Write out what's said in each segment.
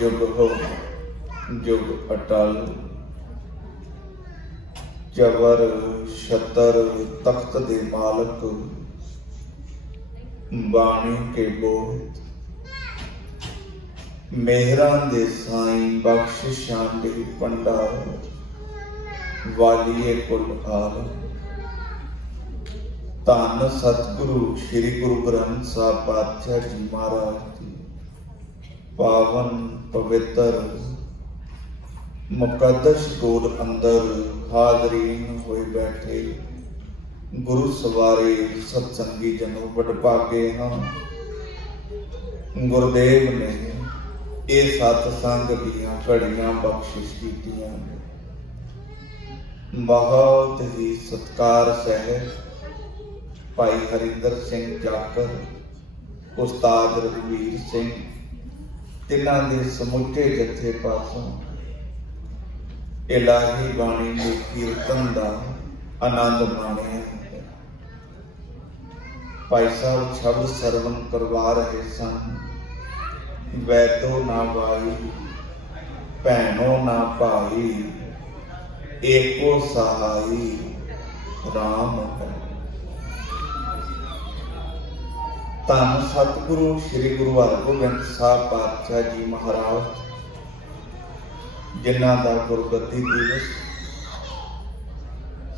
जुग हो जुग अटल। चवर छतर तख्त दे मालक, बाणी के बोहत। मेहरां दे साईं बख्शिशां दे भंडार, वालिए कुल आलम। धन सतगुरु श्री गुरु ग्रंथ साहिब पातशाह जी महाराज जी पावन पवित्र मुकद्दस गोद अंदर हाजरीन होए बैठे गुरु सवारे सत्संगी जनों वडभागे हाँ। गुरुदेव ने ये सत्संग दियां घड़ियां बख्शिश कीतियां। बहुत ही सत्कार सहित भाई हरिंदर सिंह जाकर, उस्ताद रघुवीर सिंह, तिन्हां दे समुचे जत्थे पासों इलाही बाणी के कीर्तन का आनंद माणिया। भाई साहब शब्द सरवण करवा रहे सन। वैदो ना भाई भैनो ना भाई, एको सहाई राम है। धन सतगुरु श्री गुरु हरगोबिंद साहिब पातशाह जी महाराज जिन्हां दा गुरगद्दी दिवस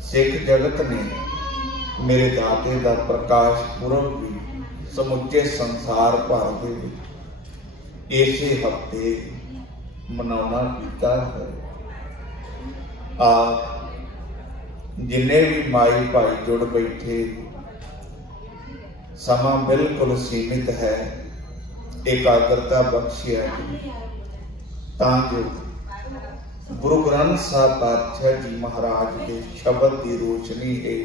सिख जगत ने मेरे दाते दा प्रकाश पुरब भी समुचे संसार भर दे इसे हफ्ते मनाउणा कीता है। आप जिन्ने भी माई भाई जुड़ बैठे, समा बिल्कुल सीमित है, एकाग्रता बख्शिया तां जो गुरु ग्रंथ साहिब पातशाह जी महाराज के शब्द की रोशनी है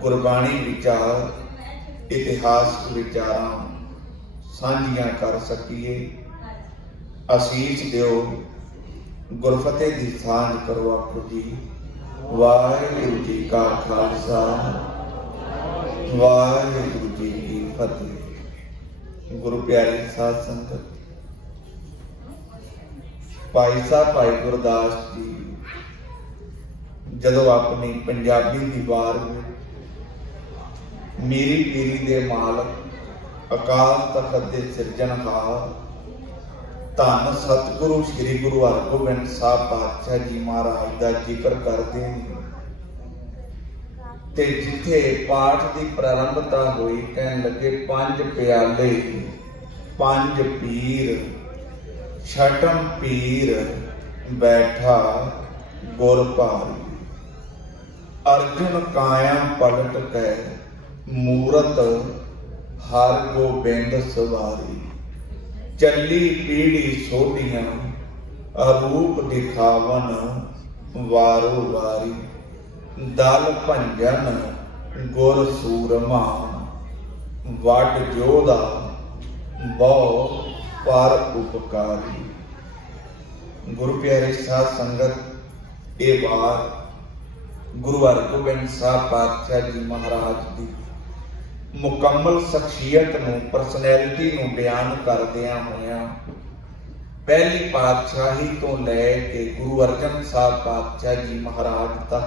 गुरबाणी विचार इतिहास विचारां सांझियां कर सकीए। आशीष दिओ, गुरफतेह दी सांझ करो आखो जी। वाहिगुरू जी का खालसा, वाहिगुरू जी की फतेह। गुरु प्यारी साध संगत, भाई साहब भाई गुरदास जी जदों अपनी पंजाबी दी वार में मेरी पीरी दे मालक अकाल तखत दे सिरजनहार धन सतगुरु श्री गुरु हरगोबिंद साहिब पातशाह जी महाराज का जिक्र करते हैं ते जिथे पाठ की प्रारंभता हुई कहन लगे पंज प्याले पंज पीर छठम पीर बैठा गुर भारी। अर्जुन काया पलट कै मूरत हर गोबिंद सवारी। चली पीढ़ी सोडियां अरूप दिखावन वारो वारी। दल भंजन गुर सूरमा वड जोधा बहु पर उपकारी। गुरु प्यारे साध संगत, ये बार गुरु हरगोबिंद साहिब पातशाह जी महाराज की मुकम्मल शख्सियत नूं परसनैलिटी नूं बयान करदियां होइयां पहली पातशाही तो लैके गुरु अर्जन साहिब पातशाह जी महाराज तक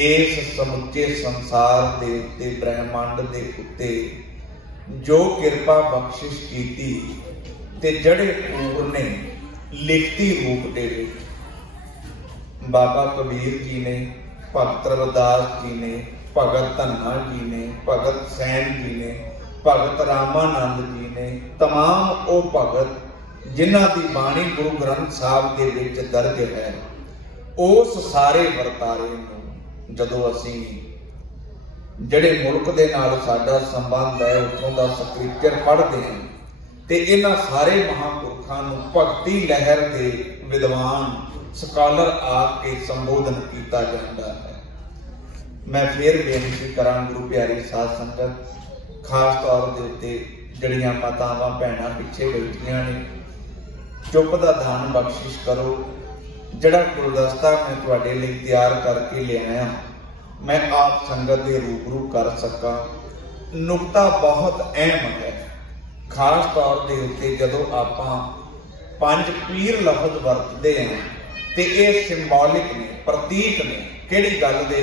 इस समुचे संसार दे उत्ते ब्रह्मंड दे उत्ते जो किरपा बख्शिश कीती ते जड़े पूर ने लिखती रूप दे विच बाबा कबीर जी ने, भगत रविदास जी ने, भगत धन्ना जी ने, भगत सैन जी ने, भगत रामानंद जी ने, तमाम वो भगत जिन्हां दी बाणी गुरु ग्रंथ साहिब दे विच दर्ज है। उस सारे वरतारे नूं जदों असीं जिहड़े मुल्क दे नाल साडा संबंध है उत्थों दा स्क्रिप्चर पढ़दे हैं ते इन्हां सारे महापुरखां नूं भगती लहर दे विद्वान स्कॉलर आके संबोधन किया जाता है। मैं फिर बेनती करा गुरु प्यारी साध संगत, खास तौर के उत्ते जड़ियां मातावां भैणां पिछे बैठियां ने, चुप दा दान बख्शिश करो। जड़ा गुलदस्ता मैं तुहाडे लई तैयार करके ले आया मैं आप संगत के रूबरू कर सका। नुकता बहुत अहम है। खास तौर के उत्ते जदों आपां पंज पीर लफज वरतते हैं तो ये सिंबॉलिक ने, प्रतीक ने। किहड़ी गल दे?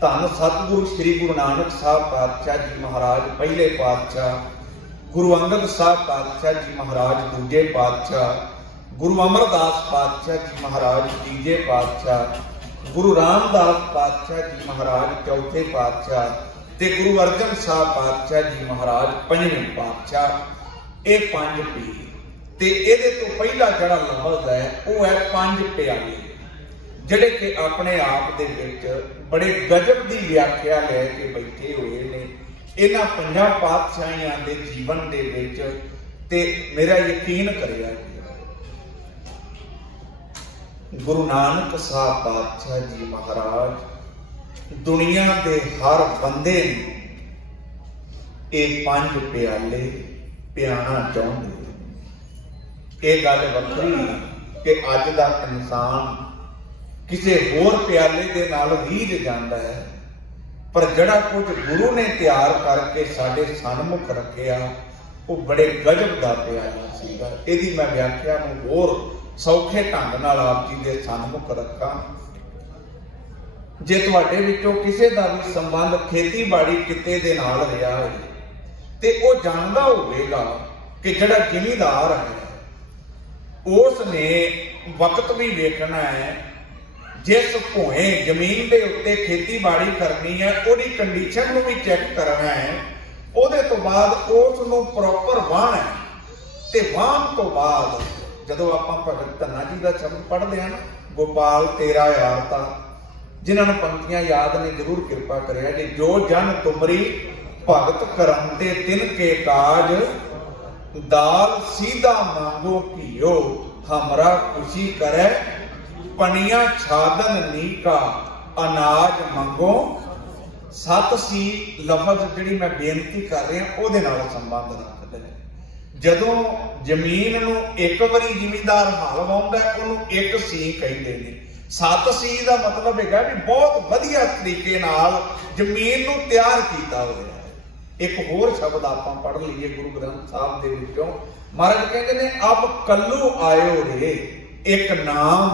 धन सतगुरु श्री गुरु नानक साहब पातशाह जी महाराज पहले पातशाह, गुरु अंगद साहब पातशाह जी महाराज दूजे पातशाह, गुरु अमरदास पातशाह जी महाराज तीजे पातशाह, गुरु रामदास पातशाह जी महाराज चौथे पातशाह ते गुरु अर्जन साहब पातशाह जी महाराज पंजवें पातशाह। ये पंज पीर ते इहदे तो पहला जिहड़ा लफज है वो है पंज प्याले, जिहड़े कि अपने आप दे विच बड़े गजब की व्याख्या लैके बैठे हुए ने इन्हां पंजां पातशाहियां दे जीवन दे विच। ते मेरा यकीन करिया गुरु नानक साहब पातशाह जी महाराज दुनिया के हर बंदे ये पंज प्याले पियाना चाहते। ये गल वखरी कि अज दा इंसान किसी होर प्याले दे नाल रीझ जाता है, पर जड़ा कुछ गुरु ने तैयार करके साडे सन्मुख रखिया वो बड़े गजब का प्याला सीगा। इहदी मैं व्याख्या नूं होर सौखे ढंग नाल आप जी दे सन्मुख रखा। जे तुहाडे विचों किसी का भी संबंध खेतीबाड़ी किते दे नाल रहा है ते वो जानदा होवेगा कि जिहड़ा जिमीदार है उसने वक्त भी देखना है, जिस भोए जमीन के उत्ते खेतीबाड़ी करनी है उहदी कंडीशन नूं भी चैक करना है। उहदे तो बाद उसनूं प्रॉपर वाहना है ते वाहन तो बाद जदों आपां भगत धन्ना जी का शब्द पढ़दे हां ना, गोपाल तेरा यारता, जिन्हां नूं पंक्तियां याद ने जरूर कृपा करिया जी। जो जन तुमरी भगत करंते तिन के काज, दाल सीधा मांगो घियो हमरा खुशी करे, पनिया छादन नीका अनाज मंगो। सत सी लफज जिहड़ी मैं बेनती कर रहा उहदे नाल संबंध रखदा है। जदों जमीन नूं एक वारी जिमीदार हल वाउंदा उहनूं एक सी कहिंदे ने। सत सी का मतलब है भी बहुत वधिया तरीके नाल जमीन नूं तैयार कीता होया। एक होर शब्द आपां पढ़ लईए गुरु ग्रंथ साहब दे विचों। महाराज कहते ने अब कल्लू आयो रे एक नाम।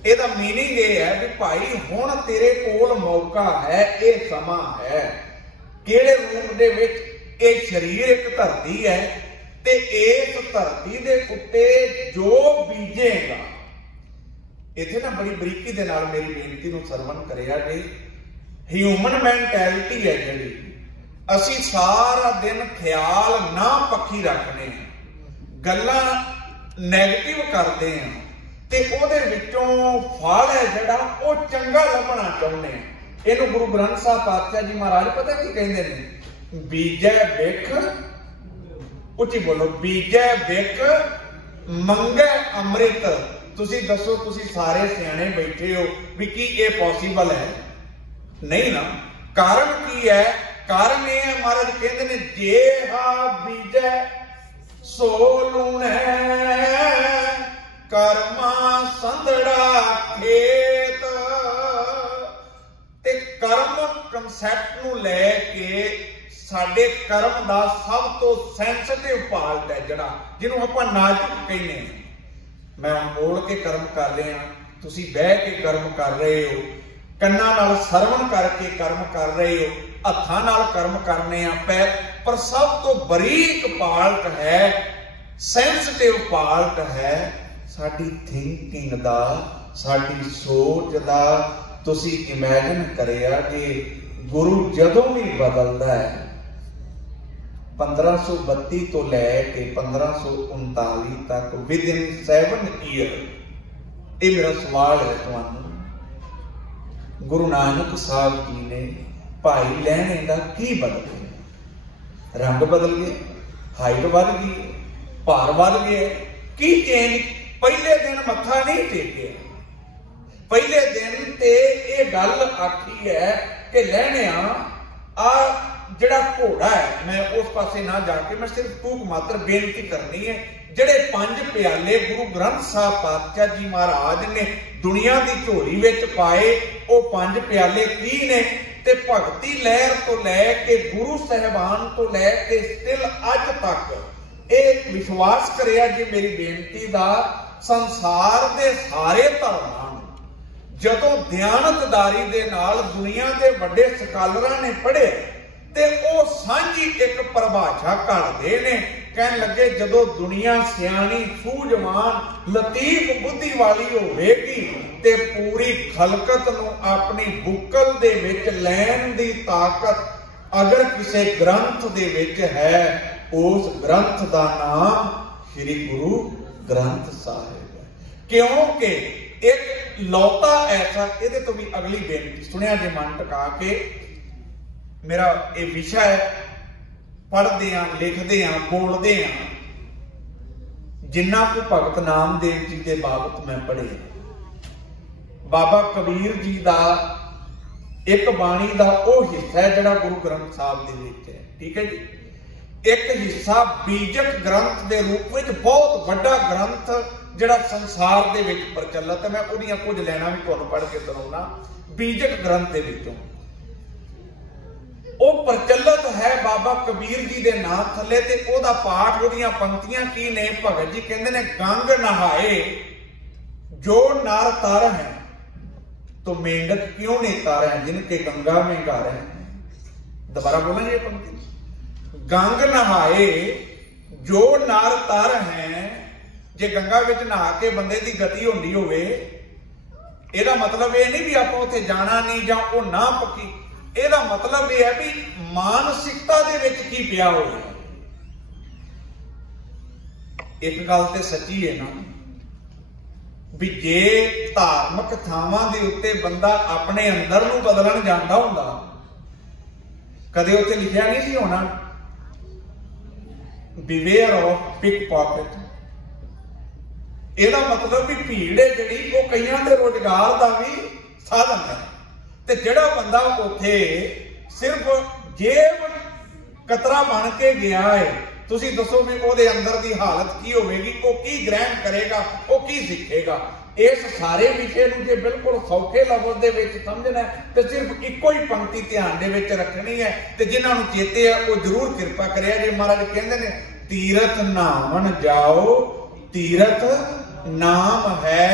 ਇਹਦਾ मीनिंग ये है कि भाई हुण तेरे कोल मौका है, ये समा है। किहड़े रूप दे विच ये शरीर एक धरती है ते इस धरती दे उत्ते जो बीजेगा। इत्थे ना बड़ी बरीकी दे नाल मेरी बेनती नूं सरवण करिया जी। ह्यूमन मैंटैलिटी है जिहड़ी असीं सारा दिन ख्याल ना पक्खी रखने, गल्लां नैगेटिव करते हैं ते ओहदे विचों फल है जिहड़ा वो चंगा लभना चाहुंदे हैं। इहनूं गुरु ग्रंथ साहब पातशाह जी महाराज पता की कहिंदे ने? बीजै बिख, उच्ची बोलो, बीजै बिख मंगै अमृत। तुसीं दसो, तुसीं सारे सियाणे बैठे हो भी की ये पॉसीबल है? नहीं ना। कारण की है? कारण यह है महाराज कहते ने जेहा बीजै सो लूणै, कर्मा संधड़ा खेत। ते कर्म कंसैप्ट नूं लैके साडे कर्म दा सब तो सेंसिटिव पार्ट है जिहड़ा जिन्हों आपां नाजुक कहने। मैं बोल के कर्म कर रहे हैं, तुसीं बह के कर्म कर रहे हो, कन्नां नाल सरवण करके कर्म कर रहे हो, हत्थां नाल कर्म करने आ पैर, पर सब तो बरीक पार्ट है, सेंसिटिव पार्ट है साडी थिंकिंग दा, साडी सोच दा। तुसी इमेजिन करिया कि गुरु जदों भी बदलदा है 1532 तो लैके 1539 तक विद इन 7 ईयर। ये मेरा सवाल है तुहानूं, गुरु नानक साहब जी ने भाई लहणे का की बदल गया? रंग बदल गए, हाइट बढ़ गई, भार बढ़ गया, की चेंज? पहले दिन मत्था नहीं टेकिया, पहले दिन ते ये गल आखी है कि लहणिया आ जिहड़ा घोड़ा है, मैं उस पासे ना जाके मैं सिर्फ टूक मात्र बेनती करनी है। जिहड़े 5 प्याले गुरु ग्रंथ साहब पातशाह जी महाराज ने दुनिया की झोली विच पाए, वो 5 प्याले की ने ते भगती लहर तो लैके गुरु साहिबान तो लैके स्टिल अज तक एक विश्वास करिया जी मेरी बेनती दा संसार दे सारे धर्मां जदों दयानतदारी दे नाल दुनिया दे वड्डे स्कालरां ने पढ़े ते ओ सांझी एक परिभाषा घड़दे ने कहन लगे जदों दुनिया सियाणी सूझवान लतीफ बुद्धि वाली होवेगी ते पूरी खलकत नूं अपनी बुकल दे विच लैण दी ताकत अगर किसी ग्रंथ दे विच है उस ग्रंथ दा नाम श्री गुरु ग्रंथ साहिब है। क्योंकि एक लौता ऐसा इहदे तो भी अगली बेनती सुनिया जे मन टका के मेरा ये विषय है पढ़ते हैं लिखते हैं बोलते हैं जिन्ना को भगत नामदेव जी के बाबत मैं पढ़े बाबा कबीर जी का एक बाणी का वह हिस्सा है जिहड़ा गुरु ग्रंथ साहब दे विच है। ठीक है जी, एक हिस्सा बीजक ग्रंथ के रूप में बहुत वड्डा ग्रंथ जिहड़ा संसार दे विच प्रचलित है। मैं उहदियां कुछ लाइनां भी तुहानूं पढ़ के सुणाउणा। बीजक ग्रंथ दे विचों वो प्रचलित है बाबा कबीर जी के नाम थले ते ओदा पाठ ओदियां पंक्तियां की ने भगत जी कहंदे ने गंग नहाए जो नर तर है तो मेंढक क्यों नहीं तर है जिनके गंगा में गा रहे हैं। दोबारा बोलेंगे ये पंक्ति, गंग नहाए जो नर तर है जे गंगा विच नहा के बंदे की गति होंदी होवे एदा मतलब ये नहीं भी आपां उत्थे जाना नहीं जां ओह ना पक्की, ਇਹਦਾ मतलब यह है भी मानसिकता दे विच की पिया हो। एक गल ते सच्ची है ना भी जे धार्मिक थावां दे उत्ते बंदा अपने अंदर नूं बदलण जांदा हुंदा कदे उत्ते लिखिया नहीं सी होना बिवेयर ऑफ पिक पॉकेट। ਇਹਦਾ मतलब भी भीड़ है जिहड़ी वो कईयां दे रोजगार दा भी साधन है ते जिहड़ा बंदा उत्थे सिर्फ जेब कतरा बन के गया है तुसीं दसो भी ਉਹਦੇ अंदर की हालत की होवेगी, वो की ग्रहण करेगा, वो की सीखेगा। इस सारे विषय नूं जे बिल्कुल सौखे लफ्ज़ दे विच समझना है ते सिर्फ इक्को ही पंक्ति ध्यान दे विच रखनी है ते जिन्हां नूं चेते है वो जरूर किरपा करिया जे। महाराज कहंदे ने तीरथ नावन जाओ तीरथ नाम है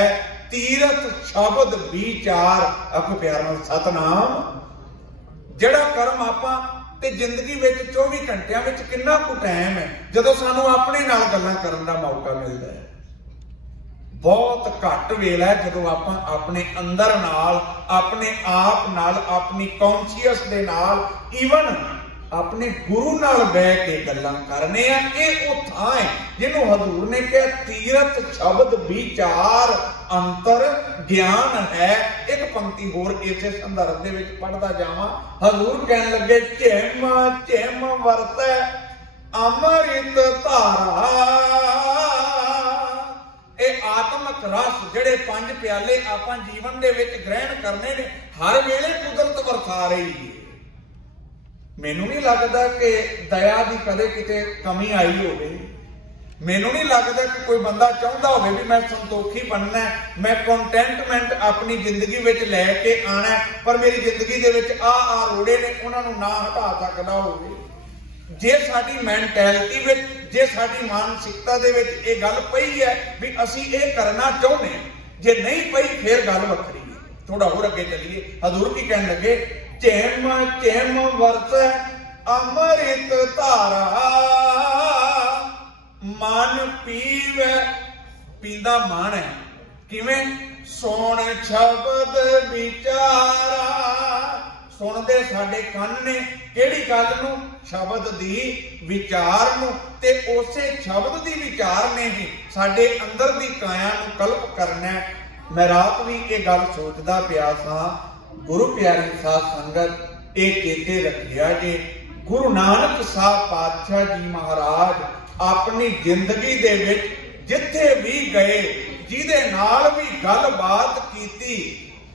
तीरथ शब्द विचार आखो प्यार नाल सतनाम। जड़ा कर्म आपां ते जिंदगी विच 24 घंटियां विच किन्ना कुछ टाइम है जदों सानूं अपने नाल गल्लां करन दा मौका मिलदा है। बहुत घट वेला है जदों आपां अपने अंदर नाल अपने आप नाल अपनी कॉन्शियस दे नाल ईवन अपने गुरु नाल बैठ के गल्लां करने आ। ये वो थां है जिन्हों हजूर ने कहा तीरथ शब्द विचार अंतर ज्ञान है। एक पंक्ति होर इसे संदर्भ दे विच पढ़दा जावां। हजूर कहन लगे झिम झिम वरतै अमृत धारा। ये आत्मक रस जिहड़े 5 प्याले आपां जीवन दे विच ग्रहण करने ने हर वेले कुदरत वरसा रही है। मैनू नहीं लगता कि दया की कदे किते कमी आई होवे। मैनू नहीं लगता कि कोई बंदा चाहता हो भी मैं संतोखी बनना है, मैं कंटेंटमेंट अपनी जिंदगी विच लैके आना है, पर मेरी जिंदगी दे विच आ रोड़े ने उन्होंने ना हटा सकता होवे। जे साडी मैंटैलिटी विच जे साडी मानसिकता दे विच ये गल पई है भी असीं ये करना चाहुंदे, जे नहीं पई फिर गल वखरी है। थोड़ा होर अगे चलिए। हजूर की कहन लगे झिम झिम वरसै अमृत धारा मन पीवे। पींदा मन है किवें सुन शब्द विचारा। सुनदे साडे कन ने किहड़ी गल नूं शब्द दी विचार नूं ते उसे शब्द दी विचार ने ही साडे अंदर दी काया नूं कल्प करना। मैं रात भी ये गल सोचदा पिया सां गुरु प्यारी साध संगत ये चेते रखिया जे गुरु नानक साहब पातशाह जी महाराज अपनी जिंदगी दे विच जिथे भी गए जिहदे नाल भी गलबात कीती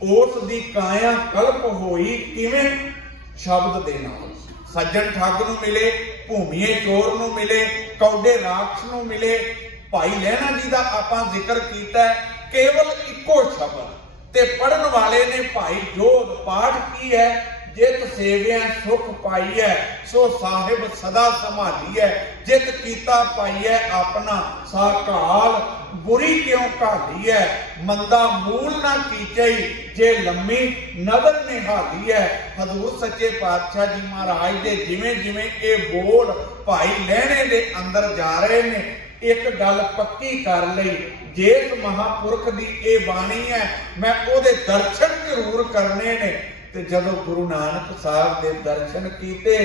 उस दी काया कल्प होई किवें शब्द दे नाल। सज्जन ठग नूं मिले, भूमीए चोर नूं मिले, कौडे राखश नूं मिले। भाई लहणा जी दा आपां जिक्र कीता केवल इक्को शब्द ते पढ़न वाले ने भाई जोध पाठ की है जित सेविया सुख पाई है, सो साहिब सदा संभाली है। जित कीता पाई है अपना, साकाल बुरी क्यों घाली है। मंदा मूल ना कीचई, जे लम्मी नदर निहाली है। हजूर सच्चे पातशाह जी महाराज दे जिवें जिवें ये बोल भाई लहणे दे अंदर जा रहे ने, एक गल पक्की कर लई, जिस महापुरख दी ये बाणी है मैं ओदे दर्शन जरूर करने ने। ते जदों गुरु नानक साहब दे दर्शन कीते,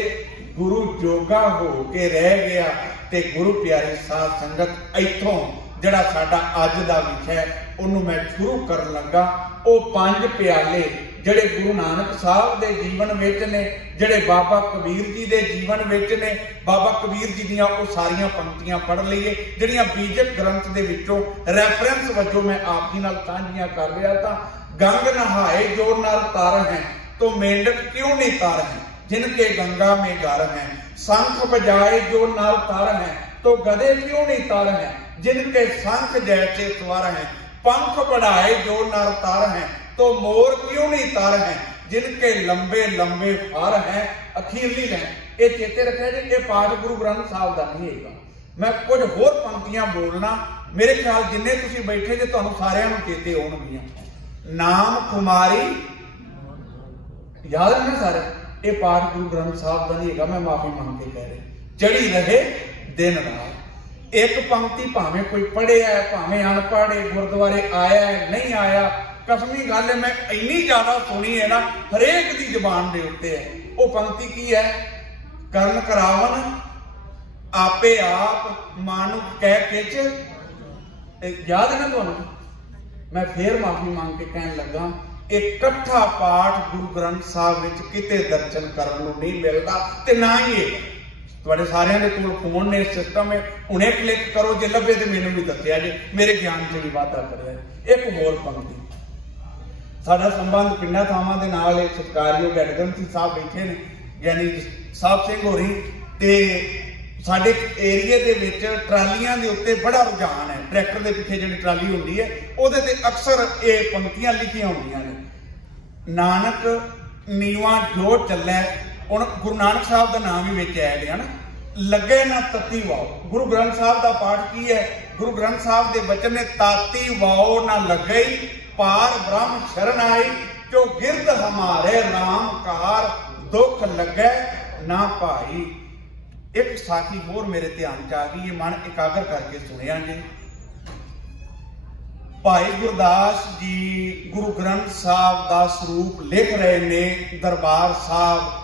गुरु जोगा हो के रह गया। ते गुरु प्यारी साध संगत इथों जिहड़ा साडा अज दा विषय उहनूं मैं शुरू करन लगा। वो 5 प्याले जिहड़े गुरु नानक साहब दे जीवन विच ने, जिहड़े बाबा कबीर जी दे जीवन विच ने। बाबा कबीर जी दियां वो सारियां पंक्तियां पढ़ लईए जिहड़ियां बीजक ग्रंथ दे विचों रैफरेंस वजों मैं आप जी नाल साझीआं कर रहा था। गंग नहाए जो नर तर हैं, तो मेंढक क्यों नहीं तर हैं, जिनके गंगा में घर हैं। शंख बजाए जो नर तर हैं, तो गधे क्यों नहीं तर हैं, जिनके शंख जैसे स्वर हैं। पंख बढ़ाए जो नर तर हैं, तो मोर क्यों नहीं तर हैं, जिनके लंबे लंबे फर हैं। अखीरली लाइन ये चेते रखा जी, ये पाठ गुरु ग्रंथ साहब का नहीं है। मैं कुछ होर पंक्तियां बोलना, मेरे ख्याल जिन्ने तुसीं बैठे जे तुहानूं सारिआं नूं चेते होणगीआं। नाम कुमारी याद है ना सारे, ये पाठ गुरु ग्रंथ साहब का नहीं है। मैं माफी मांग के कह रही, चढ़ी रहे दिन रात। एक पंक्ति भावें कोई पढ़िया है, भावें अनपढ़ है, गुरुद्वारे आया है नहीं आया, कसमी गल है मैं इन्नी ज्यादा सुनी है ना, हरेक की जबान के उत्ते है। वो पंक्ति की है, करन करावन आपे आप मानू कह किच। याद है ना तुहानूं? मैं फिर माफी मांग के कहन लगा, एक कट्ठा पाठ गुरु ग्रंथ साहब विच किते दर्शन करन नूं नहीं मिलदा, ते ना ही तुहाडे सारिआं दे कोल फोन ने, सिस्टम है, हुणे क्लिक करो, जे लभे ते मैनूं भी दस्सिआ जे, मेरे ज्ञान च भी वाधा करिआ। एक होर पंक्ति, साडा संबंध पिंडां थावां दे नाल है। सत्कारयोग गैडगंसी साहब बैठे ने, यानी साहब सिंह होरी, ते साडे एरिए दे विच ट्रालियां दे उत्ते बड़ा रुझान है। ट्रैक्टर दे पिछे जिहड़ी ट्राली हुंदी है, ओहदे ते अक्सर ये पंक्तियां लिखियां हुंदियां ने, नानक नीवां जो चलै। हुण गुरु नानक साहब का नाम ही विच आया गया ना, लगे ना तत्ती वाओ। गुरु ग्रंथ साहब का पाठ की है, गुरु ग्रंथ साहब के वचन ने, ताती वाओ ना लगई, पार ब्रह्म शरण आई। जो गिरद हमारे राम कार, दुख लगे ना भाई। एक साखी होर मेरे ध्यान च आ गई, मन एकाग्र करके सुनिया जी। भाई गुरदास जी गुरु ग्रंथ साहब का स्वरूप लिख रहे ने दरबार साहब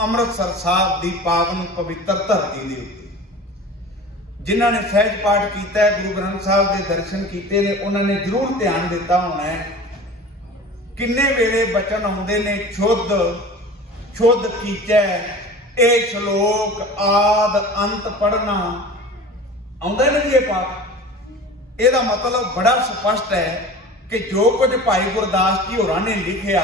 अमृतसर साहब की पावन पवित्र धरती के उत्ते। जिन्हों ने सहज पाठ किया है, गुरु ग्रंथ साहब के दर्शन किए ने, उन्होंने जरूर ध्यान दिता होना है। किन्ने वेले बचन आउंदे ने, शुद्ध शुद्ध कीचै, ए श्लोक आद अंत पढ़ना आउंदा नहीं ये पाठ। ਇਹਦਾ मतलब बड़ा स्पष्ट है कि जो कुछ भाई गुरदास जी होरां ने लिखिया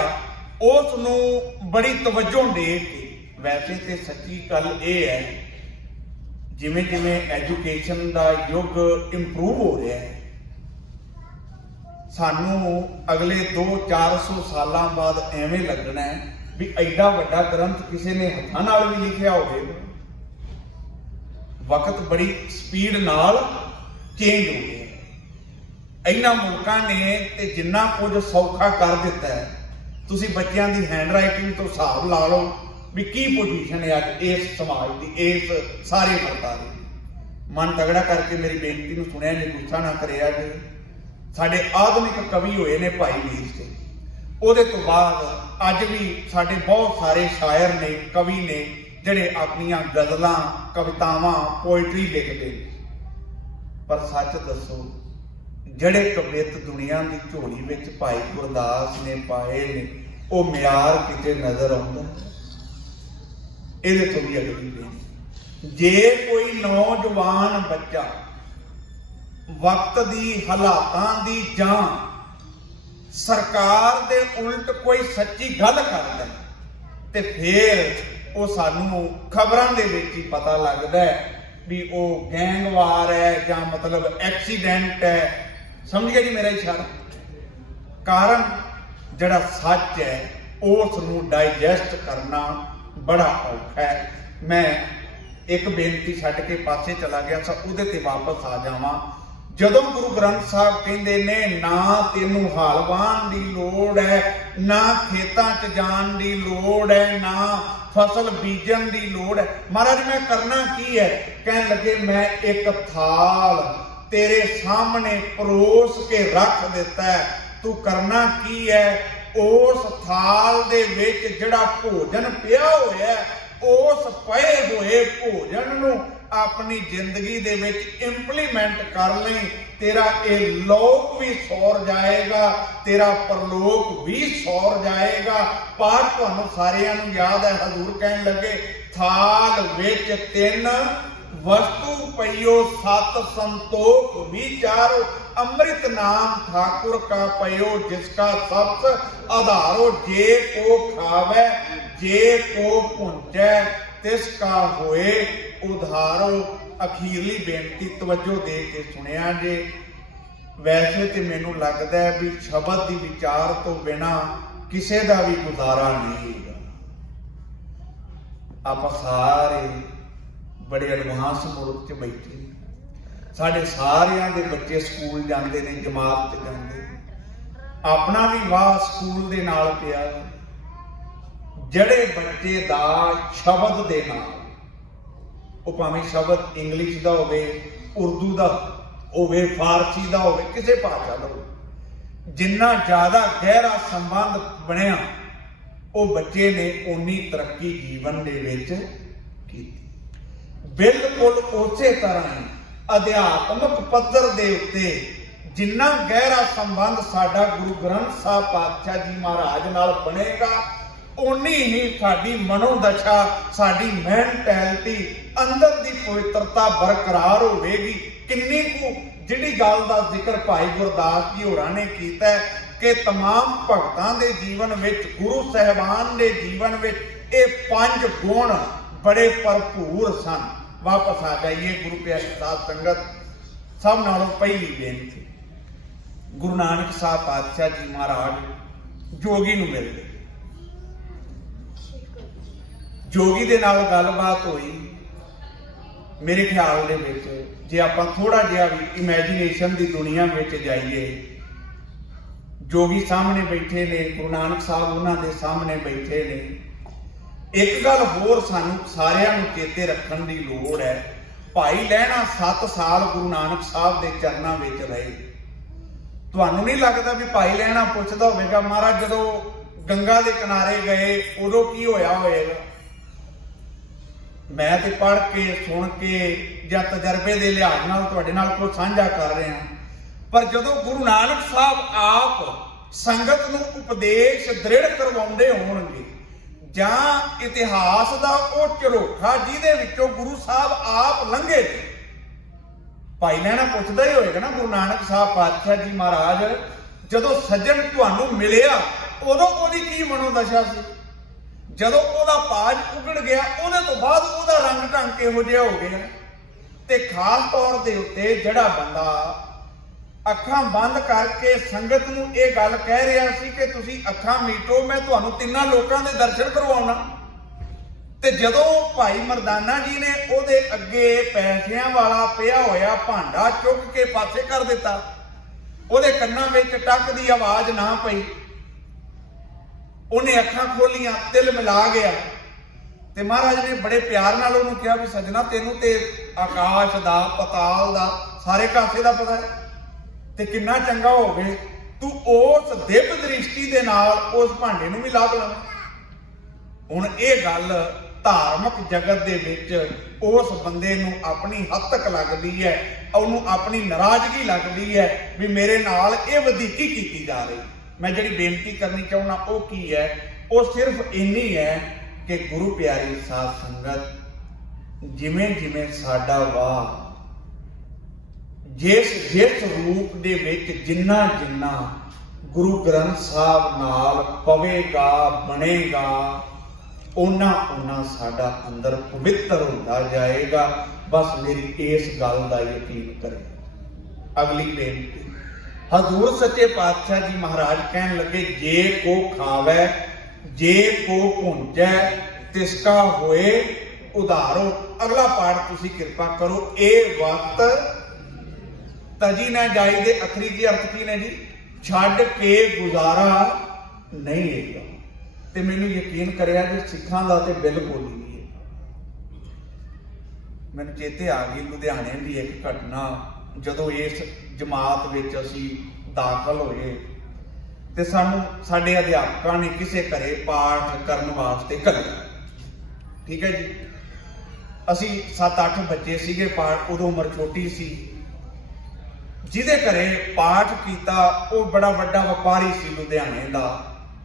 उस नूं बड़ी तवज्जो दे के। वैसे तो सच्ची गल ये है, जिमें जिमें एजुकेशन का युग इंप्रूव हो रहा है, सानू अगले 200-400 सालों बाद एवें लगना है भी एडा वड्डा ग्रंथ किसी ने हथां नाल भी लिखिया होवे। वक्त बड़ी स्पीड नाल चेंज हो गया। इन्हां मुल्कां ने ते जिन्ना कुछ सौखा कर दिता है, तुसीं बच्चों की हैंड राइटिंग तो हिसाब ला लो भी की पोजीशन है अज इस समाज की, इस सारे मर्दां दी। मन तगड़ा करके मेरी बेनती नूं सुनिया जी, गुस्सा ना करिया जी। साडे आधुनिक कवि होए ने भाई वीर सिंह, ਉਹਦੇ तो बाद अज भी साडे बहुत सारे शायर ने, कवि ने जिहड़े अपनियां गज़लां कवितावां पोइट्री लिखते। पर सच दसो, जिहड़े कवित दुनिया की झोली विच भाई गुरदास ने पाए ने, वो म्यार किते नज़र आउंदा? इहदे तो भी अगली बेनती, जे कोई नौजवान बच्चा वक्त दी हालातां दी जां सरकार दे उल्ट कोई सच्ची गल करदा ते फिर वो सानू खबरां दे विच ही पता लगदा है भी वो गैंगवार है या मतलब एक्सीडेंट है। समझ गए जी मेरा इशारा? कारण जिहड़ा सच है उस नूं डाइजैसट करना बड़ा औखा है। मैं एक बेनती छड्ड के पासे चला गया सा, उहदे ते वापस आ जावां। जदों गुरु ग्रंथ साहब कहंदे ने ना तेनू हाल वाहण दी लोड़ है, ना खेतां च जाण दी लोड़ है, ना फसल बीजण दी लोड़ है, महाराज मैं करना की है? कहण लगे मैं एक थाल तेरे सामने परोस के रख दिता है, तू करना की है? उस थाल दे विच जिहड़ा भोजन पिया होया उस पए होए भोजन नूं अपनी जिंदगी दे विच इंप्लीमेंट कर लें, तेरा ये लोक भी सौर जाएगा, तेरा परलोक भी सौर जाएगा। पाठ तुहानूं सारिआं नूं याद है, हजूर कहण लगे थाल विच 3 वस्तु पइयो 7 संतोख विचारो, अमृत नाम ठाकुर का पयो जिसका सबस आधारो, जे को खावे जे को पुंजै तिसका होए उधारो। अखीरली बेनती तवज्जो दे के सुनिया जे। वैसे तो मैनू लगता है भी शब्द की विचार तो बिना किसी का भी गुजारा नहीं है। आप सारे बड़े एडवांस मुल्क च बैठे, साढ़े सारियां दे बच्चे स्कूल जाते हैं, जमात च जाते हैं, अपना भी वाह स्कूल दे नाल पिया। जड़े बच्चे दा शब्द दे नाल, वो भावें शब्द इंग्लिश का होवे, उर्दू का होवे, फारसी का होवे, किसी भाषा का हो, जिन्ना ज्यादा गहरा संबंध बनया वो बच्चे ने उन्नी तरक्की जीवन दे विच की। बिल्कुल उसे तरह ही अध्यात्मक पद्धर दे उत्ते जिन्ना गहरा संबंध साडा गुरु ग्रंथ साहब पातशाह जी महाराज नाल बनेगा, उन्नी ही साडी मनोदशा, साडी मैंटैलिटी, अंदर दी पवित्रता बरकरार होगी। किन्नी को जिहड़ी गल दा जिक्र भाई गुरदास जी होरां ने कीता है कि तमाम भगतां दे जीवन विच, गुरु साहिबान दे जीवन विच ये 5 गुण बड़े भरपूर सन। वापस आ जाइए गुरु प्यारी साध संगत। सब नालों पहली बेनती, गुरु नानक साहब पातशाह जी महाराज जोगी नूं मिल गए। जोगी दे नाल गलबात हुई। मेरे ख्याल दे विच जे आपां थोड़ा जिहा भी इमेजिनेशन की दुनिया में जाइए, जोगी सामने बैठे ने, गुरु नानक साहब उन्होंने दे सामने बैठे ने। एक गल होर सानू सारिआं नूं चेते रखण दी लोड़ है, भाई लहणा 7 साल गुरु नानक साहब के चरणों में रहे। तुहानूं नहीं लगता भी भाई लहणा पुछदा होवेगा महाराज जदों गंगा के किनारे गए उदों की होया होएगा? मैं तो पढ़ के सुन के या तजर्बे के लिहाज नाल तुहाडे नाल कुछ साझा कर रहा, पर जदों गुरु नानक साहब आप संगत नूं उपदेश दृढ़ करवाउंदे होणगे, जां इतिहास का वो झरोखा जिहदे विचों गुरु साहब आप लंघे, भाई लहणा पुछदा ही होएगा ना गुरु नानक साहब पातशाह जी महाराज जदों सज्जन तुहानूं मिलिया उदों ओहदी की मनोदशा सी? जदों ओहदा पाज उगड़ गया उहदे तो बाद ओहदा रंग ढंग किहो जिहा हो गया? ते खास तौर दे उत्ते जिहड़ा बंदा अखां बंद करके संगत नूं इह गल कह रहा सी कि तुसीं अखां मीटो, मैं तुहानूं 3 लोकां दे दर्शन करवाउणा, ते जदों भाई मरदाना जी ने ओहदे अगे पैसिਆਂ वाला पिया होया भांडा चुक के पासे कर दिता, ओहदे कन्नां विच टक दी आवाज़ ना पई, उन्हें अखां खोलियां, दिल मिला गया, ते महाराज ने बड़े प्यार नाल उहनूं कहा भी सजना तेनूं ते आकाश दा पताल दा सारे कासे दा पता है, ते किन्ना चंगा होवे तू उस दिव्य दृष्टि दे नाल उस भांडे नूं भी लाभ लवे। हुण इह गल धार्मिक जगत दे विच उस बंदे नूं अपनी हद तक लगदी है, उहनूं अपनी नाराजगी लगदी है भी मेरे नाल इह वधीकी कीती जा रही। मैं जिहड़ी बेनती करनी चाहुंदा वो की है, वो सिर्फ इन्नी है कि गुरु प्यारी साध संगत जिवें जिवें साडा वाह जिस जिस रूप दे विच जिन्ना जिन्ना गुरु ग्रंथ साहब नाल पवेगा बनेगा, उन्ना उन्ना साडा अंदर पवित्र होता जाएगा। बस मेरी इस गल का यकीन करें। अगली बेनती, हजूर सच्चे पातशाह जी महाराज कहन लगे जे को खावे जे को भुंजै तिसका होए उधारो। अगला पाठ तुसी कृपा करो। ए वक्त तजी न जाई दे अखरी जी अर्थ की ने जी, छड्ड के गुजारा नहीं है। ते मैनू यकीन करिया जी सिखां दा ते बिल्कुल ही नहीं है। मैनू चेते आ गई लुधियाने की एक घटना, जदों इस जमात विच असीं दाखल होए ते सानू साडे अध्यापकां ने किसी घरे पाठ करन वास्ते घल्लिया। ठीक है जी, असी 7-8 बच्चे सीगे, पाठ उदों उम्र छोटी सी। जिहदे घरे पाठ कीता वो बड़ा वड्डा व्यापारी सी लुधियाने दा,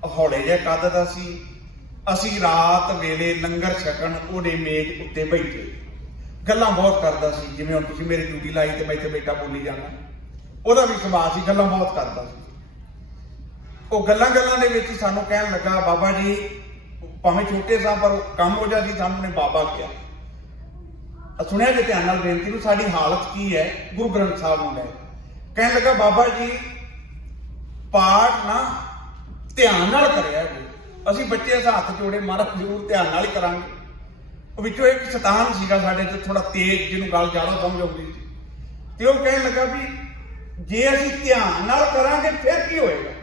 हौले जे कद दा सी। असी रात वेले लंगर छकन ओहदे मेज उत्ते बैठे, गल्लां बहुत करदा सी। जिवें हुण तुसीं मेरी ड्यूटी लाई ते मैं इत्थे बैठा बोली जाना, ओहदा भी सुभाਅ सी, गल्लां बहुत करदा सी। वो गल्लां दे विच सानू कहण लगा, बाबा जी भावें छोटे सा पर कम हो जा सी, सानू ने बाबा किया। सुनिया जे ध्यान नाल बेनती नूं, साडी हालत की है गुरु ग्रंथ साहब नूं लै। कहण लगा, बाबा जी पाठ ना ध्यान नाल करिया जी। असीं बच्चे हाथ जोड़े, महाराज जरूर ध्यान नाल ही करांगे। विचों एक शैतान सीगा साडे ते थोड़ा तेज, जिन्होंने गल ज्यादा समझ आउंदी सी, ते ओह कहण लगा भी जे असीं ध्यान नाल करांगे फिर की होएगा।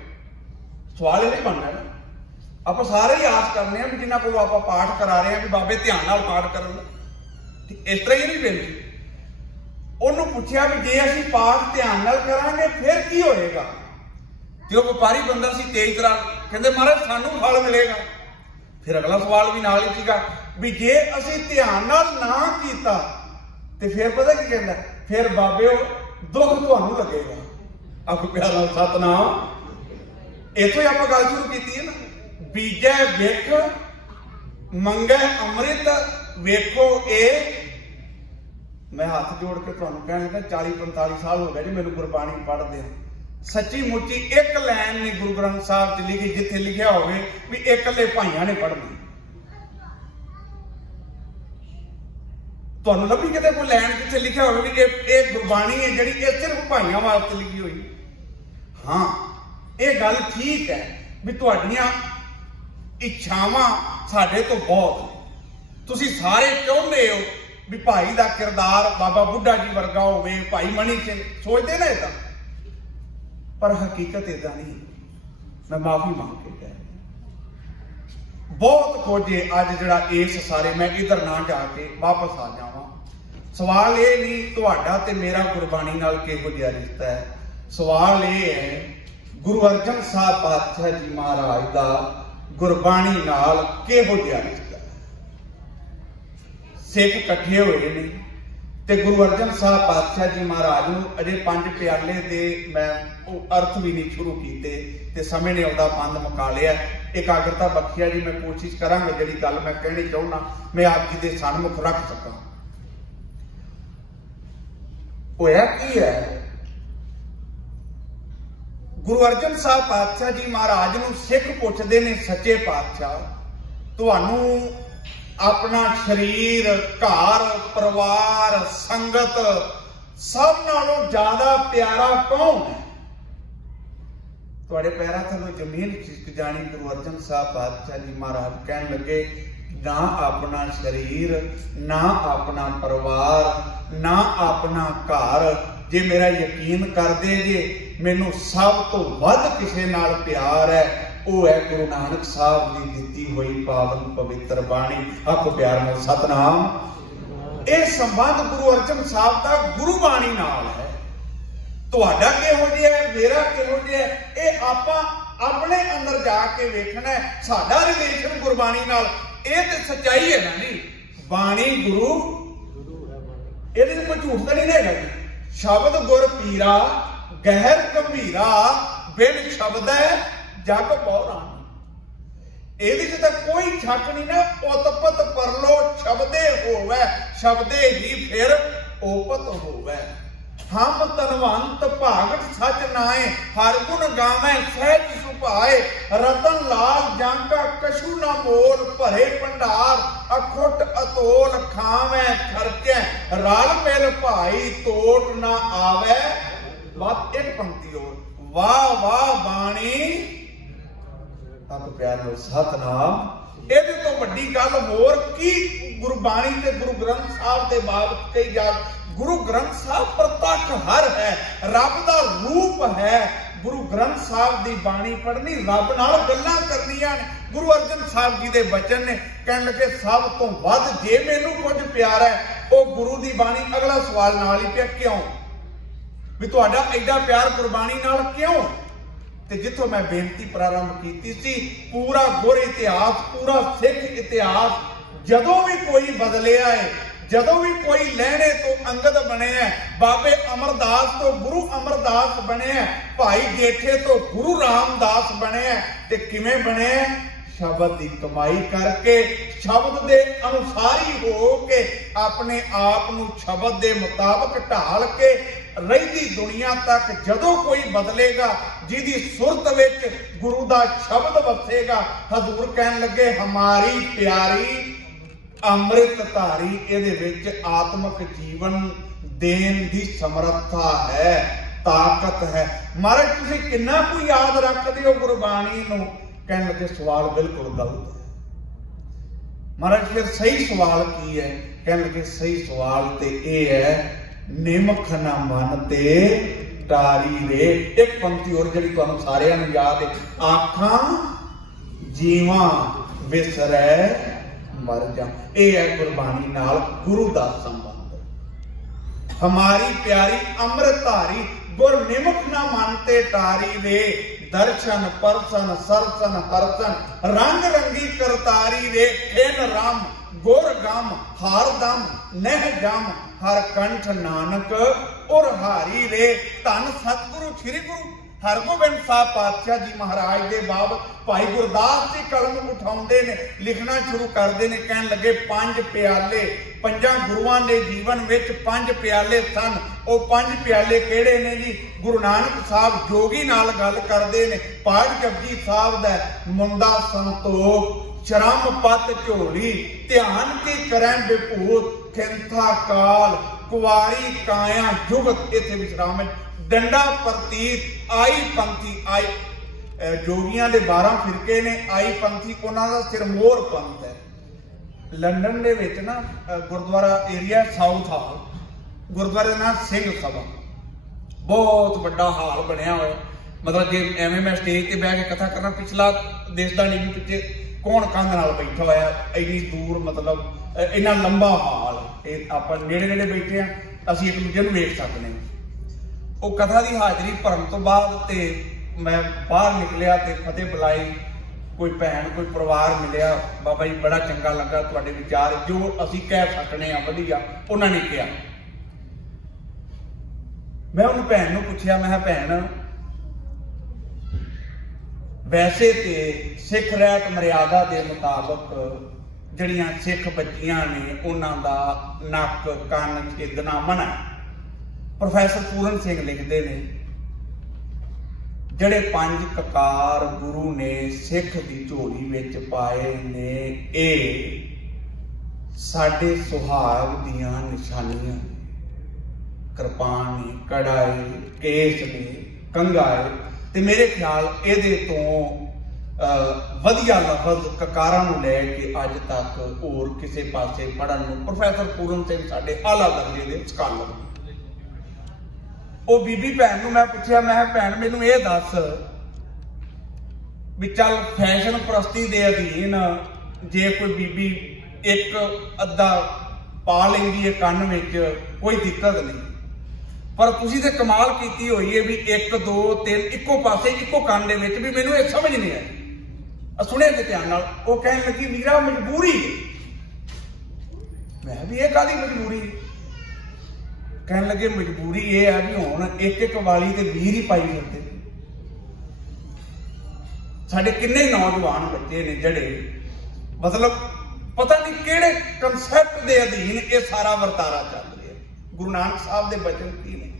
सवाल यह बनना है ना, आप सारे ही आस करने हैं भी जिन्हों को आप पाठ करा रहे हैं कि बाबे ध्यान नाल पाठ कर, इस तरह ही नहीं बेनती। उन्होंने पूछा भी जे असीं पाठ ध्यान नाल करांगे फिर की होएगा। ते ओह व्यापारी बंदा सी तेज तरह, कहंदे महाराज सानू फल मिलेगा। फिर अगला सवाल भी नाल ही सीगा भी जे असीं ध्यान नाल ना कीता ते फिर पता की कहंदा, फिर बाबे दुख तुहानू लगेगा। आप प्यार नाल सतनाम। इथों आप गल शुरू की है ना, बीजै विख मंगै अमृत वेखो ए। मैं हाथ जोड़ के तुहानू कहण लगा, 40-45 साल हो गए जी मैनू गुरबाणी पढ़दे। सच्ची मुच्ची एक लैन नहीं गुरु ग्रंथ साहब च लिखी जिथे लिखिया होवे भी इकल्ले भाइयां ने पढ़नी। तुहानू लभी किते कोई लैन जिथे लिखिया होवे भी ये गुरबाणी है जिहड़ी ये सिर्फ भाइयां वास्ते लिखी हुई। हाँ, ये गल ठीक है भी तुहाडियां इच्छावां साडे तो बहुत ने। तुसीं सारे चाहुंदे हो भी भाई दा किरदार बाबा बुढ़ा जी वर्गा होवे, भाई मनी सिंह, सोचते ना इदां, पर हकीकत इदां नहीं। मैं माफी मांग के कह रहा, बहुत कुछ अज जिहड़ा इस सारे, मैं इधर ना जाके वापस आ जावां। सवाल ये नहीं तुहाडा ते मेरा गुरबाणी नाल किहो जिहा रिश्ता है, सवाल ये है गुरु अर्जन साहब पातशाह जी महाराज दा गुरबाणी नाल किहो जिहा रिश्ता है। सिख इकट्ठे होए ने ते गुरु अर्जन साहब पातशाह जी महाराज नूं अजे 5 प्याले दे मैं अर्थ भी नहीं शुरू कीते ते समय ने उहदा बंद मुका लिया। एकाग्रता बख्शिया जी, मैं कोशिश करांगा जिहड़ी गल मैं कहनी चाहुंदा मैं आप जी दे सन्मुख रख सकां। होया की है, गुरु अर्जन साहब पातशाह जी महाराज नूं सिख पुछदे ने, सच्चे पातशाह तुहानू अपना शरीर, घर, परिवार, संगत सब नालों ज्यादा प्यारा कौन है? तुहाडे पैरां थल्लों जमीन खिसक जानी। गुरु अर्जन साहब पातशाह जी महाराज कहन लगे, ना अपना शरीर, ना अपना परिवार, ना अपना घर, जे मेरा यकीन कर दे जे मैनू सब तो वध किसे नाल प्यार है, वो है गुरु नानक साहब की दिती हुई पावन पवित्र बाणी। आपको प्यार नाल सतनाम। यह संबंध गुरु अर्जन साहब का गुरु बाणी नाल है। तुहाडा किहो जिहा है, मेरा किहो जिहा है, ये आपां अपने अंदर जाके वेखना है। साडा रिलेशन गुरबाणी नाल ये तो सच्चाई है ना जी। बाणी गुरु, ये कोई झूठ तो नहीं है जी। शब्द गुर पीरा गहर गंभीरा, बिन शब्द है जग पौरा। ये कोई शक नहीं ना। उत्पत परलो शब्दे होवे, शब्दे ही फिर ओपत होवे। हम तनवंत भागत सच नाए, हर गुण गावे सहज सुभाए। रतन लाल जांका कछु न मोल, भरे भंडार अखुट अतोल। खावे खर्चे रल मिल भाई, तोट न आवे। बात एक पंक्ति और, वाह वाह बाणी आप प्यार नाल सतनाम। ਇਹਦੇ ਤੋਂ ਵੱਡੀ ਗੱਲ ਹੋਰ ਕੀ ਗੁਰਬਾਣੀ ਤੇ ਗੁਰੂ ਗ੍ਰੰਥ ਸਾਹਿਬ ਦੇ ਬਾਬਤ ਕਹੀ ਜਾ। ਗੁਰੂ ਗ੍ਰੰਥ ਸਾਹਿਬ ਪ੍ਰਤੱਖ ਹਰ ਹੈ, ਰੱਬ ਦਾ ਰੂਪ ਹੈ। ਗੁਰੂ ਗ੍ਰੰਥ ਸਾਹਿਬ ਦੀ ਬਾਣੀ ਪੜ੍ਹਨੀ, ਰੱਬ ਨਾਲ ਗੱਲਾਂ ਕਰਨੀਆਂ ਨੇ। ਗੁਰੂ ਅਰਜਨ ਸਾਹਿਬ ਜੀ ਦੇ ਬਚਨ ਨੇ, ਕਹਿਣ ਲੱਗੇ ਸਭ ਤੋਂ ਵੱਧ ਜੇ ਮੈਨੂੰ ਕੁਝ ਪਿਆਰਾ ਹੈ ਉਹ ਗੁਰੂ ਦੀ ਬਾਣੀ। ਅਗਲਾ ਸਵਾਲ ਨਾਲ ਹੀ ਪਿਆ, ਕਿਉਂ? ਵੀ ਤੁਹਾਡਾ ਐਡਾ ਪਿਆਰ ਗੁਰਬਾਣੀ ਨਾਲ ਕਿਉਂ? ਤੇ ਜਿੱਥੋਂ ਮੈਂ ਬੇਨਤੀ ਪ੍ਰਾਰੰਭ ਕੀਤੀ ਸੀ, ਪੂਰਾ ਗੁਰ ਇਤਿਹਾਸ, ਪੂਰਾ ਸਿੱਖ ਇਤਿਹਾਸ, ਜਦੋਂ ਵੀ ਕੋਈ ਬਦਲਿਆ ਹੈ, ਜਦੋਂ ਵੀ ਕੋਈ ਲਹਿਣੇ ਤੋਂ ਅੰਗਦ ਬਣਿਆ, ਬਾਬੇ ਅਮਰਦਾਸ ਤੋਂ ਗੁਰੂ ਅਮਰਦਾਸ ਬਣਿਆ, ਭਾਈ ਜੇਠੇ ਤੋਂ ਗੁਰੂ ਰਾਮਦਾਸ ਬਣਿਆ, ਤੇ ਕਿਵੇਂ ਬਣਿਆ? ਸ਼ਬਦ ਦੀ ਕਮਾਈ ਕਰਕੇ, ਸ਼ਬਦ ਦੇ ਅਨੁਸਾਰੀ ਹੋ ਕੇ, ਆਪਣੇ ਆਪ ਨੂੰ ਸ਼ਬਦ ਦੇ ਮੁਤਾਬਕ ਢਾਲ ਕੇ ਰਹਿੰਦੀ ਦੁਨੀਆ ਤੱਕ ਜਦੋਂ ਕੋਈ ਬਦਲੇਗਾ, ਜਿਹਦੀ ਸੁਰਤ ਵਿੱਚ ਗੁਰੂ ਦਾ ਸ਼ਬਦ ਵਸੇਗਾ, ਹਜ਼ੂਰ ਕਹਿਣ ਲੱਗੇ ਹਮਾਰੀ ਪਿਆਰੀ ਅੰਮ੍ਰਿਤ ਧਾਰੀ। ਇਹਦੇ ਵਿੱਚ ਆਤਮਿਕ ਜੀਵਨ ਦੇਣ ਦੀ ਸਮਰੱਥਾ ਹੈ, ਤਾਕਤ ਹੈ। ਮਹਾਰਾਜ ਤੁਸੀਂ ਕਿੰਨਾ ਕੁ ਯਾਦ ਰੱਖਦੇ ਹੋ ਗੁਰਬਾਣੀ ਨੂੰ? ਕਹਿਣ ਲੱਗੇ ਸਵਾਲ ਬਿਲਕੁਲ ਗਲਤ ਹੈ। ਮਹਾਰਾਜ ਫਿਰ ਸਹੀ ਸਵਾਲ ਕੀ ਹੈ? ਕਹਿਣ ਲੱਗੇ ਸਹੀ ਸਵਾਲ ਤੇ ਇਹ ਹੈ, ਨਿਮਖ ਨਾ ਮਨ ਤੇ ਟਾਰੀ ਰੇ। ਇੱਕ ਪੰਕਤੀ ਹੋਰ ਜਿਹੜੀ ਤੁਹਾਨੂੰ ਸਾਰਿਆਂ ਨੂੰ ਯਾਦ ਹੈ, ਆਖਾਂ ਜੀਵਾਂ ਵਿਸਰੈ ਮਰ ਜਾ। ਇਹ ਹੈ ਗੁਰਬਾਣੀ ਨਾਲ ਗੁਰੂ ਦਾ ਸੰਬੰਧ। ਹਮਾਰੀ ਪਿਆਰੀ ਅੰਮ੍ਰਿਤ ਧਾਰੀ, ਗੁਰ ਨਿਮਖ ਨਾ ਮਨ ਤੇ ਟਾਰੀ ਰੇ। ਦਰਸ਼ਨ ਪਰਸਨ ਸਰਸਨ ਹਰਸਨ, ਰੰਗ ਰੰਗੀ ਕਰਤਾਰੀ ਰੇ। ਖਿਨ ਰਾਮ ਗੁਰ ਗਮ ਹਰ ਦਮ ਨਹਿ ਜਮ, ਹਰ ਕੰਠ ਨਾਨਕ ਉਰ ਹਾਰੀ ਰੇ। ਧੰਨ ਸਤਿਗੁਰੂ ਸ੍ਰੀ ਗੁਰੂ ਹਰਗੋਬਿੰਦ ਸਾਹਿਬ ਪਾਤਸ਼ਾਹ ਜੀ ਮਹਾਰਾਜ ਦੇ ਬਾਬਤ ਭਾਈ ਗੁਰਦਾਸ ਜੀ ਕਲਮ ਉਠਾਉਂਦੇ ਨੇ, ਲਿਖਣਾ ਸ਼ੁਰੂ ਕਰਦੇ ਨੇ। ਕਹਿਣ ਲੱਗੇ ਪੰਜ ਪਿਆਲੇ, ਪੰਜਾਂ ਗੁਰੂਆਂ ਦੇ ਜੀਵਨ ਵਿੱਚ ਪੰਜ ਪਿਆਲੇ ਸਨ। ਉਹ ਪੰਜ ਪਿਆਲੇ ਕਿਹੜੇ ਨੇ ਜੀ? ਗੁਰੂ ਨਾਨਕ ਸਾਹਿਬ ਜੋਗੀ ਨਾਲ ਗੱਲ ਕਰਦੇ ਨੇ, ਪਾਠ ਜਪਜੀ ਸਾਹਿਬ ਦਾ, ਮੁੰਡਾ ਸੰਤੋਖ, ਸ਼ਰਮ ਪਤ ਝੋਲੀ, ਧਿਆਨ ਕੀ ਕਰੈ ਵਿਭੂਤ, ਖਿੰਥਾ ਕਾਲ, ਕੁਵਾਰੀ ਕਾਇਆ ਜੁਗਤ। ਇੱਥੇ ਵਿਸ਼ਰਾਮ ਹੈ। ਡੰਡਾ ਪ੍ਰਤੀਤ, ਆਈ ਪੰਥੀ। ਆਈ ਜੋਗੀਆਂ ਦੇ 12 ਫਿਰਕੇ ਨੇ, ਆਈ ਪੰਥੀ ਉਹਨਾਂ ਦਾ ਸਿਰਮੌਰ ਪੰਥ ਹੈ। ਲੰਡਨ ਦੇ ਵਿੱਚ ਨਾ ਗੁਰਦੁਆਰਾ ਏਰੀਆ ਸਾਊਥ ਹਾਲ, ਗੁਰਦੁਆਰੇ ਦਾ ਨਾਮ ਸਿੰਘ ਸਭਾ, ਬਹੁਤ ਵੱਡਾ ਹਾਲ ਬਣਿਆ ਹੋਇਆ। ਮਤਲਬ ਜੇ ਐਵੇਂ ਮੈਂ ਸਟੇਜ ਤੇ ਬਹਿ ਕੇ ਕਥਾ ਕਰਨਾ, ਪਿਛਲਾ ਦੇਸ਼ ਦਾ ਨਹੀਂ, ਪਿੱਛੇ ਕੌਣ ਕੰਧ ਨਾਲ ਬੈਠਾ ਹੋਇਆ, ਇੰਨੀ ਦੂਰ, ਮਤਲਬ ਇੰਨਾ ਲੰਬਾ ਹਾਲ। ਇਹ ਆਪਾਂ ਨੇੜੇ ਨੇੜੇ ਬੈਠੇ ਆ, ਅਸੀਂ ਇੱਕ ਦੂਜੇ ਨੂੰ ਵੇਖ ਸਕਦੇ ਹਾਂ। ਉਹ ਕਥਾ ਦੀ ਹਾਜ਼ਰੀ ਭਰਨ ਤੋਂ ਬਾਅਦ ਤੇ ਮੈਂ ਬਾਹਰ ਨਿਕਲਿਆ ਤੇ ਫਤਿਹ ਬੁਲਾਈ, ਕੋਈ ਭੈਣ ਕੋਈ ਪਰਿਵਾਰ ਮਿਲਿਆ, ਬਾਬਾ ਜੀ ਬੜਾ ਚੰਗਾ ਲੱਗਾ ਤੁਹਾਡੇ ਵਿਚਾਰ, ਜੋ ਅਸੀਂ ਕਹਿ ਸਕਣੇ ਆ ਵਧੀਆ ਉਹਨਾਂ ਨੇ ਕਿਹਾ। ਮੈਂ ਉਹਨੂੰ ਭੈਣ ਨੂੰ ਪੁੱਛਿਆ, ਮੈਂ ਕਿਹਾ ਭੈਣ ਵੈਸੇ ਤੇ ਸਿੱਖ ਰਹਿਤ ਮਰਿਆਦਾ ਦੇ ਮੁਤਾਬਕ ਜਿਹੜੀਆਂ ਸਿੱਖ ਬੱਚੀਆਂ ਨੇ ਉਹਨਾਂ ਦਾ ਨੱਕ ਕੰਨ ਛੇਦਣਾ ਮਨਾ। ਪ੍ਰੋਫੈਸਰ ਪੂਰਨ ਸਿੰਘ ਲਿਖਦੇ ਨੇ, ਜਿਹੜੇ ਪੰਜ ਕਕਾਰ ਗੁਰੂ ਨੇ ਸਿੱਖ ਦੀ ਝੋਲੀ ਵਿੱਚ ਪਾਏ ਨੇ, ਇਹ ਸਾਡੇ ਸੁਹਾਗ ਦੀਆਂ ਨਿਸ਼ਾਨੀਆਂ। ਕਿਰਪਾਨ ਨੇ, ਕੜਾ ਏ, ਕੇਸ ਨੇ, ਕੰਘਾ ਏ। ਤੇ ਮੇਰੇ ਖਿਆਲ ਇਹਦੇ ਤੋਂ ਵਧੀਆ ਲਫ਼ਜ਼ ਕਕਾਰਾਂ ਨੂੰ ਲੈ ਕੇ ਅੱਜ ਤੱਕ ਹੋਰ ਕਿਸੇ ਪਾਸੇ ਪੜ੍ਹਨ ਨੂੰ। ਪ੍ਰੋਫੈਸਰ ਪੂਰਨ ਸਿੰਘ ਸਾਡੇ ਆਲਾ ਦਰਜੇ ਦੇ ਸਕਾਲਰ। ਉਹ ਬੀਬੀ ਭੈਣ ਨੂੰ ਮੈਂ ਪੁੱਛਿਆ, ਮੈਂ ਕਿਹਾ ਭੈਣ ਮੈਨੂੰ ਇਹ ਦੱਸ ਵੀ ਚੱਲ ਫੈਸ਼ਨ ਪ੍ਰਸਤੀ ਦੇ ਅਧੀਨ ਜੇ ਕੋਈ ਬੀਬੀ ਇੱਕ ਅੱਧਾ ਪਾ ਲੈਂਦੀ ਹੈ ਕੰਨ ਵਿੱਚ, ਕੋਈ ਦਿੱਕਤ ਨਹੀਂ, ਪਰ ਤੁਸੀਂ ਤੇ ਕਮਾਲ ਕੀਤੀ ਹੋਈ ਹੈ ਵੀ 1 2 3 ਇੱਕੋ ਪਾਸੇ ਇੱਕੋ ਕੰਨ ਦੇ ਵਿੱਚ, ਵੀ ਮੈਨੂੰ ਇਹ ਸਮਝ ਨਹੀਂ ਆਈ। ਸੁਣਿਆ ਤੇ ਧਿਆਨ ਨਾਲ। ਉਹ ਕਹਿਣ ਲੱਗੀ ਵੀਰਾ ਮਜਬੂਰੀ। ਮੈਂ ਵੀ ਇਹ ਕਾਹਦੀ ਮਜਬੂਰੀ? ਕਹਿਣ ਲੱਗੇ ਮਜਬੂਰੀ ਇਹ ਹੈ ਵੀ ਹੁਣ ਇੱਕ ਇੱਕ ਵਾਲੀ ਤੇ 20 ਹੀ ਪਾਈ ਫਿਰਦੇ। ਸਾਡੇ ਕਿੰਨੇ ਨੌਜਵਾਨ ਬੱਚੇ ਨੇ ਜਿਹੜੇ ਮਤਲਬ ਪਤਾ ਨਹੀਂ ਕਿਹੜੇ ਕਨਸੈਪਟ ਦੇ ਅਧੀਨ ਇਹ ਸਾਰਾ ਵਰਤਾਰਾ ਚੱਲ ਰਿਹਾ। ਗੁਰੂ ਨਾਨਕ ਸਾਹਿਬ ਦੇ ਬਚਨ ਕੀ ਨੇ?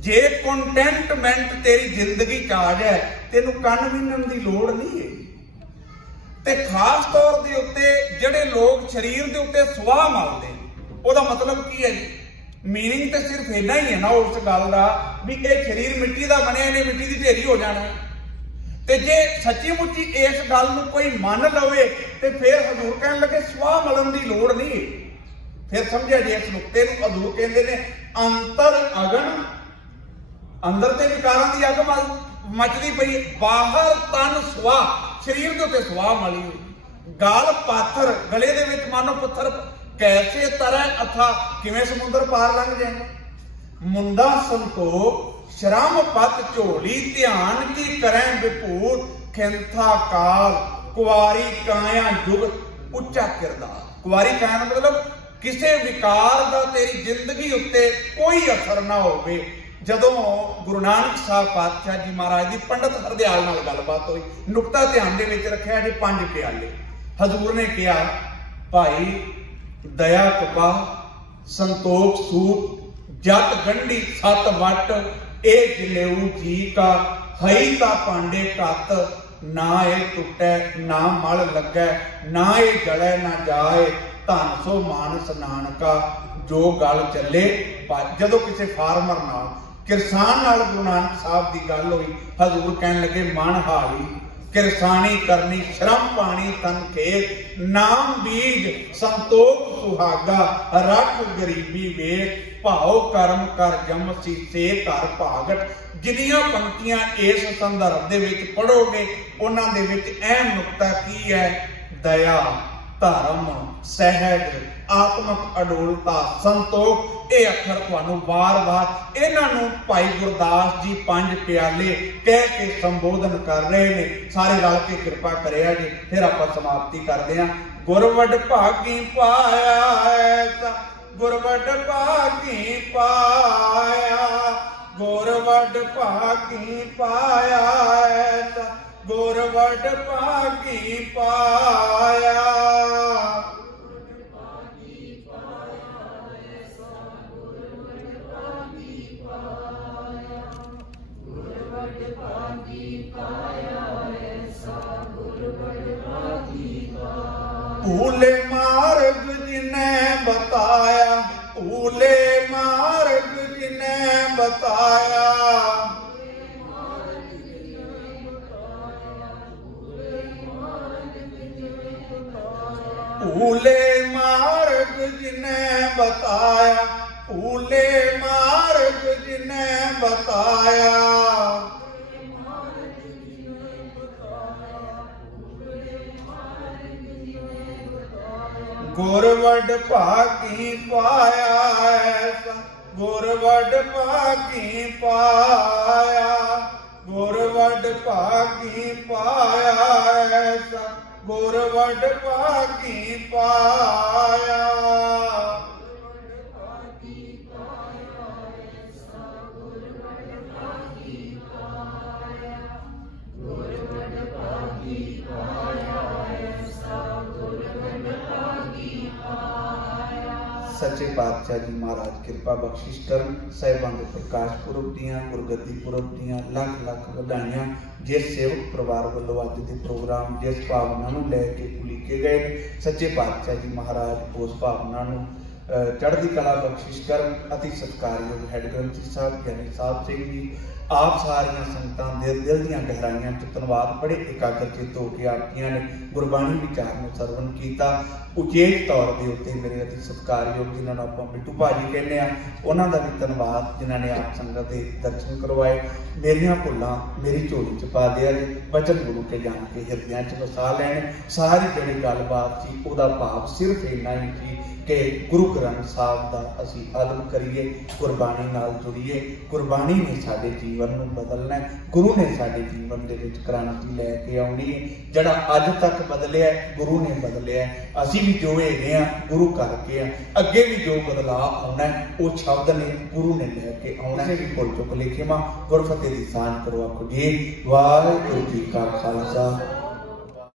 ਜੇ ਕੰਟੈਂਟਮੈਂਟ ਤੇਰੀ ਜ਼ਿੰਦਗੀ ਚ ਆ ਜਾਏ, ਤੈਨੂੰ ਕੰਨ ਵਿੰਨਣ ਦੀ ਲੋੜ ਨਹੀਂ ਹੈ। ਤੇ ਖਾਸ ਤੌਰ ਦੇ ਉੱਤੇ ਜਿਹੜੇ ਲੋਕ ਸਰੀਰ ਦੇ ਉੱਤੇ ਸੁਆਹ ਮਾਰਦੇ, ਉਹਦਾ ਮਤਲਬ ਕੀ ਹੈ ਜੀ? ਮੀਨਿੰਗ ਤੇ ਸਿਰਫ ਇੰਨਾ ਹੀ ਹੈ ਨਾ ਉਸ ਗੱਲ ਦਾ ਵੀ ਇਹ ਸਰੀਰ ਮਿੱਟੀ ਦਾ ਬਣਿਆ, ਇਹਨੇ ਮਿੱਟੀ ਦੀ ਢੇਰੀ ਹੋ ਜਾਣਾ। ते जे सच्ची मुच्ची इस गल नूं कोई मान लवे ते फिर हजूर कहन लगे स्वाह मलन की लोड़ नहीं। फिर समझिया जी इस नुकते नूं हजूर कहंदे ने अंतर अगन, अंदर ते विकारां दी अग मचदी पई, बाहर तन स्वाह, शरीर के उत्ते स्वाह मली हुई, गल पाथर, गले दे विच मानो पत्थर, कैसे तरह अथा किवें समुंदर पार लंघ जाए। मुंडा संतोख श्रम पत झोली, ध्यान की करें विभूत, खिंथा काल, कुवारी काया जुगत, उच्चा किरदार। कुवारी काया मतलब किसी विकार का तेरी जिंदगी उत्ते कोई असर ना होवे। जदों गुरु नानक साहब पातशाह जी महाराज की पंडित हरदयाल नाल गलबात हुई, नुकता ध्यान दे विच रखिया जी 5 प्याले। हजूर ने कहा भाई दया कपा, संतोख सूत, जत गंढी 7 वट, ए जिलेऊ जी का, हई ता पांडे कत, ना ए टुटे ना मल लगे, ना ए जले ना जाए, धन सो मानस नानका, जो गल चले। जदों किसी फार्मर नाल किरसान नाल गुरु नानक साहब की गल हुई, हजूर कहन लगे मन हाली, किरसानी करनी श्रम पानी तन खेत, नाम बीज संतोख सुहागा, रख गरीबी वेख, भाओ कर्म कर जम सीसे घर भागट। जिन्नियां पंक्तियां इस संदर्भ दे विच पढ़ोगे उन्हां दे विच अहम नुकता की है, दया, धर्म, सहज, आत्मक अडोलता, संतोख। ये अखर तुहानू बार-बार इन्हां नू भाई गुरदास जी 5 प्याले कह के संबोधन कर रहे ने। सारे रल के कृपा करिया जी। फिर आपां समाप्ति करदे हां। गुरवड भागी पाया ऐसा, गुरवड भागी पाया, गुरवड भागी पाया ऐसा, गुरवड भागी पाया। भूले मार्ग जिन्हें बताया, भूले मार्ग जिन्हें बताया, भूले मार्ग जिन्हें बताया, भूले मार्ग जिन्हें बताया। गुरवड भागी पाया ऐसा, गुरवड भागी पाया, गुरवड भागी पाया ऐसा, गुरवड भागी पाया। सच्चे पातशाह जी महाराज कृपा बख्शिश करन। साहिबां दे प्रकाश पुरब दियां, गुरगद्दी पुरब दियां लख लख वधाइयां। जिस सेवक परिवार वालों अज दे प्रोग्राम जिस भावना नूं लैके उलीके गए, सच्चे पातशाह जी महाराज उस भावना नूं चढ़दी कला बख्शिश करन। अति सत्कारयोग हैड ग्रंथी साहब ज्ञानी साहब सिंह जी, आप सारिया संगतां दे दिल दीआं गहराइयां च धन्नवाद। बड़े एकाग्र चित होकर आपकियां ने गुरबाणी विचार में सरवण किया। उचेत तौर के उत्ते मेरे अति सत्कारयोग जिन्होंने आप बिट्टू भाजी कहने, उन्हों का भी धन्नवाद जिन्होंने ने आप संगत के दर्शन करवाए। मेरिया भुलां मेरी झोली च पा दिया जी, वचन गुरु के जान के हिरदियां च वसा लैण। सारी जिहड़ी गलबात सी उहदा भाव सिर्फ इन्ना ही सी कि गुरु ग्रंथ साहब का असी आलम करिए, गुरबाणी नाल जुड़िए। गुरबाणी ने साडे जीवन नूं बदलना है, गुरु ने साडे जीवन दे विच क्रांति लैके आउणी है। जिहड़ा अज तक बदलिया गुरु ने बदलिया, असी भी जो हैगे आ गुरु करके आ, अगे भी जो बदलाव आउणा है वो शब्द ने गुरु ने लैके आउणा है। भी भुल चुक लिखे मां गुरफतेह दी सांझ करो। आखो जी वाहिगुरू जी का खालसा